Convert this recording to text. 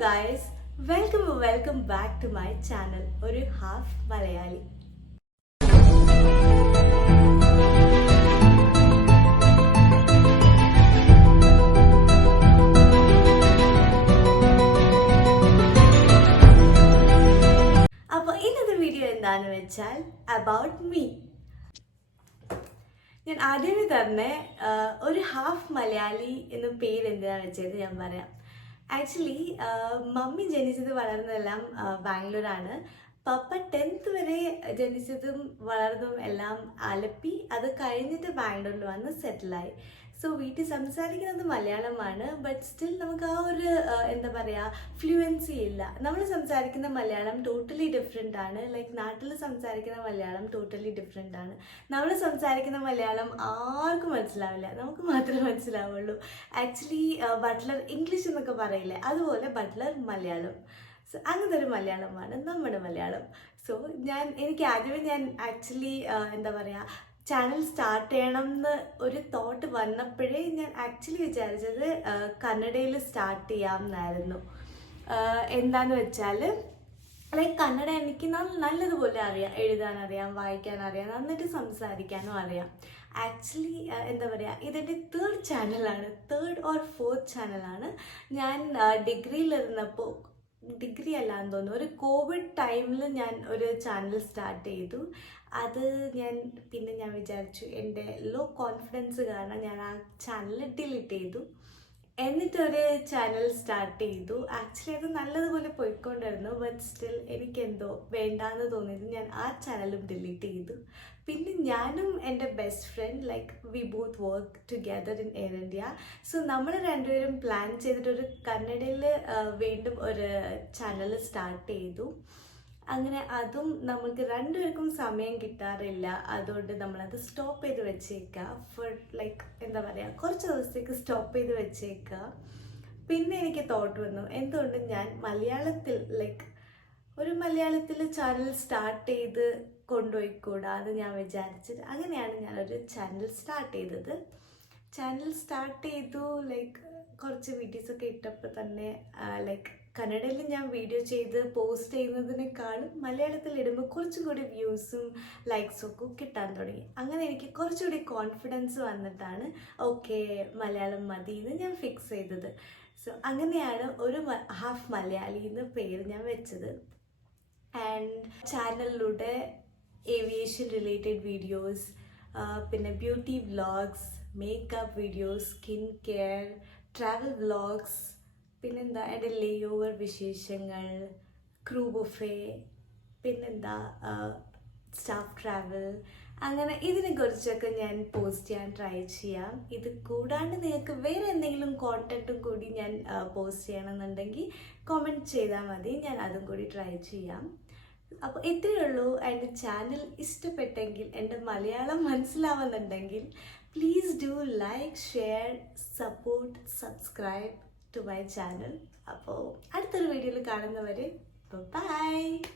guys, welcome back to my channel ഒരു half Malayali. അപ്പോൾ ഇന്നത്തെ വീഡിയോ എന്താണെന്ന് വെച്ചാൽ അബൌട്ട് മീ. ഞാൻ ആദ്യമേ തന്നെ ഒരു ഹാഫ് മലയാളി എന്ന പേര് എന്തിനാണെന്ന് വെച്ചത് ഞാൻ പറയാം. ആക്ച്വലി മമ്മി ജനിച്ചത് വളർന്നതെല്ലാം ബാംഗ്ലൂരാണ്. പപ്പ 10th വരെ ജനിച്ചതും വളർന്നതും എല്ലാം ആലപ്പി. അത് കഴിഞ്ഞിട്ട് ബാംഗ്ലൂരിൽ വന്ന് സെറ്റിലായി. സോ വീട്ടിൽ സംസാരിക്കുന്നത് മലയാളമാണ്. ബട്ട് സ്റ്റിൽ നമുക്ക് ആ ഒരു എന്താ പറയുക ഫ്ലുവൻസി ഇല്ല. നമ്മൾ സംസാരിക്കുന്ന മലയാളം ടോട്ടലി ഡിഫറെൻ്റ് ആണ്. ലൈക്ക് നാട്ടിൽ സംസാരിക്കുന്ന മലയാളം ടോട്ടലി ഡിഫറെൻ്റ് ആണ്. നമ്മൾ സംസാരിക്കുന്ന മലയാളം ആർക്കും മനസ്സിലാവില്ല, നമുക്ക് മാത്രമേ മനസ്സിലാവുള്ളൂ. ആക്ച്വലി ബട്ട്ലർ ഇംഗ്ലീഷ് എന്നൊക്കെ പറയില്ലേ, അതുപോലെ ബട്ട്ലർ മലയാളം. സോ അങ്ങനത്തെ ഒരു മലയാളമാണ് നമ്മുടെ മലയാളം. സോ എനിക്ക് ആദ്യമേ ആക്ച്വലി എന്താ പറയുക ചാനൽ സ്റ്റാർട്ട് ചെയ്യണം എന്ന് ഒരു തോട്ട് വന്നപ്പോഴേ ഞാൻ ആക്ച്വലി വിചാരിച്ചത് കന്നഡയിൽ സ്റ്റാർട്ട് ചെയ്യാം എന്നായിരുന്നു. എന്താന്ന് വെച്ചാൽ ലൈക്ക് കന്നഡ എനിക്ക് നല്ലതുപോലെ അറിയാം, എഴുതാനറിയാം, വായിക്കാനറിയാം, നന്നായിട്ട് സംസാരിക്കാനും അറിയാം. ആക്ച്വലി എന്താ പറയുക ഇതെൻ്റെ 3rd ചാനലാണ്, 3rd or 4th ചാനലാണ്. ഞാൻ ഡിഗ്രിയിലിരുന്നപ്പോൾ, ഡിഗ്രി അല്ലാന്ന് തോന്നുന്നു, ഒരു കോവിഡ് ടൈമിൽ ഞാൻ ഒരു ചാനൽ സ്റ്റാർട്ട് ചെയ്തു. അത് പിന്നെ ഞാൻ വിചാരിച്ചു എൻ്റെ ലോ കോൺഫിഡൻസ് കാരണം ഞാൻ ആ ചാനൽ ഡിലീറ്റ് ചെയ്തു. എന്നിട്ടൊരു ചാനൽ സ്റ്റാർട്ട് ചെയ്തു. ആക്ച്വലി അത് നല്ലതുപോലെ പോയിക്കൊണ്ടിരുന്നു. ബട്ട് സ്റ്റിൽ എനിക്കെന്തോ വേണ്ടാന്ന് തോന്നിയത് ഞാൻ ആ ചാനലും ഡിലീറ്റ് ചെയ്തു. പിന്നെ ഞാനും എൻ്റെ best friend like we both work together in air India. So നമ്മൾ രണ്ടുപേരും പ്ലാൻ ചെയ്തിട്ടൊരു കന്നഡയിൽ വീണ്ടും ഒരു ചാനൽ സ്റ്റാർട്ട് ചെയ്തു. അങ്ങനെ അതും നമുക്ക് രണ്ടുപേർക്കും സമയം കിട്ടാറില്ല. അതുകൊണ്ട് നമ്മളത് സ്റ്റോപ്പ് ചെയ്ത് വെച്ചേക്കുക. ഫോർ ലൈക്ക് എന്താ പറയുക കുറച്ച് ദിവസത്തേക്ക് സ്റ്റോപ്പ് ചെയ്ത് വെച്ചേക്കുക. പിന്നെ എനിക്ക് തോട്ട് വന്നു എന്തുകൊണ്ട് ഞാൻ മലയാളത്തിൽ ലൈക്ക് ഒരു മലയാളത്തിൽ ചാനൽ സ്റ്റാർട്ട് ചെയ്ത് കൊണ്ടുപോയിക്കൂടാ എന്ന് ഞാൻ വിചാരിച്ചിട്ട് അങ്ങനെയാണ് ഞാനൊരു ചാനൽ സ്റ്റാർട്ട് ചെയ്തത്. ചാനൽ സ്റ്റാർട്ട് ചെയ്തു. ലൈക്ക് കുറച്ച് വീഡിയോസൊക്കെ ഇട്ടപ്പോൾ തന്നെ ലൈക്ക് കന്നഡയിൽ ഞാൻ വീഡിയോ ചെയ്ത് പോസ്റ്റ് ചെയ്യുന്നതിനേക്കാളും മലയാളത്തിൽ ഇടുമ്പോൾ കുറച്ചും കൂടി വ്യൂസും ലൈക്സും ഒക്കെ കിട്ടാൻ തുടങ്ങി. അങ്ങനെ എനിക്ക് കുറച്ചുകൂടി കോൺഫിഡൻസ് വന്നിട്ടാണ് ഓക്കെ മലയാളം മതി എന്ന് ഞാൻ ഫിക്സ് ചെയ്തത്. സോ അങ്ങനെയാണ് ഒരു ഹാഫ് മലയാളി എന്ന് പേര് ഞാൻ വെച്ചത്. ആൻഡ് ചാനലിലൂടെ ഏവിയേഷൻ റിലേറ്റഡ് വീഡിയോസ്, പിന്നെ beauty vlogs, makeup videos, skin care, travel vlogs, പിന്നെന്താ എൻ്റെ ലേ ഓവർ വിശേഷങ്ങൾ, ക്രൂ ബുഫേ, പിന്നെന്താ സ്റ്റാഫ് ട്രാവൽ, അങ്ങനെ ഇതിനെക്കുറിച്ചൊക്കെ ഞാൻ പോസ്റ്റ് ചെയ്യാൻ ട്രൈ ചെയ്യാം. ഇത് കൂടാണ്ട് നിങ്ങൾക്ക് വേറെ എന്തെങ്കിലും കോണ്ടൻറ്റും കൂടി ഞാൻ പോസ്റ്റ് ചെയ്യണമെന്നുണ്ടെങ്കിൽ കമൻറ്റ് ചെയ്താൽ മതി, ഞാൻ അതും കൂടി ട്രൈ ചെയ്യാം. അപ്പോൾ ഇത്രയേ ഉള്ളൂ. എൻ്റെ ചാനൽ ഇഷ്ടപ്പെട്ടെങ്കിൽ, എൻ്റെ മലയാളം മനസ്സിലാവുന്നുണ്ടെങ്കിൽ please do like, share, support, subscribe to my channel. അപ്പോൾ അടുത്തൊരു വീഡിയോയിൽ കാണുന്നവരെ ബൈ.